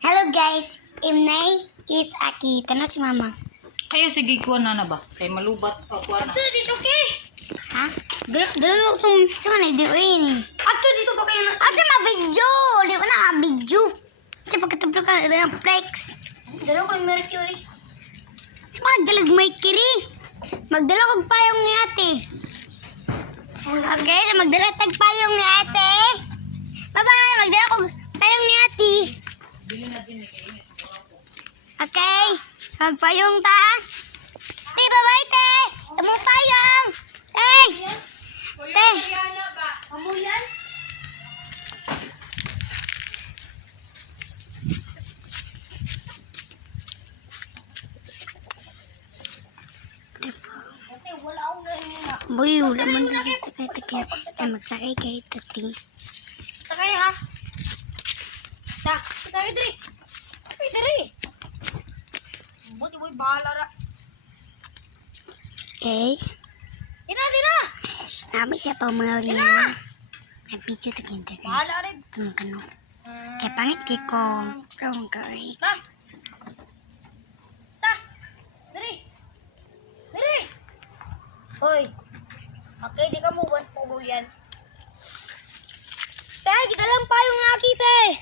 Hello guys, im name is Aki. Tanong si mama. Kayo sige kuha na ba? Kay malubat pa kuha na. Dito okay. Ha? Dalo tong sama na di ini. Ato dito ba kayo? Asa ma-video? Di ba na video? Sa pagkatapos ka ng flex. Dalo ko Mercury. Sa magdalag Mercury. Magdala kog payong ni ate. Okay, sa magdala tag payong ni ate. Bye-bye, magdala kog payong ni ate. Okay, magpayong ta. Te, bye-bye, te. Amo payong. Hey. Te. Amuyan? Boy, wala man takay magsakay kay Tatri. Sakay ha. Sakay diri. Sakay diri. Buti boy bahala ra. Okay. Dina. Namin siya pa mga niya. Nag-video to kinta kay. Bahala rin. Tumagano. Kaya pangit kay ko. Wrong guy. Ta. Diri. Hoy. Okay, di ka mo buwan po yan. Te, kita lang payong nga kita eh.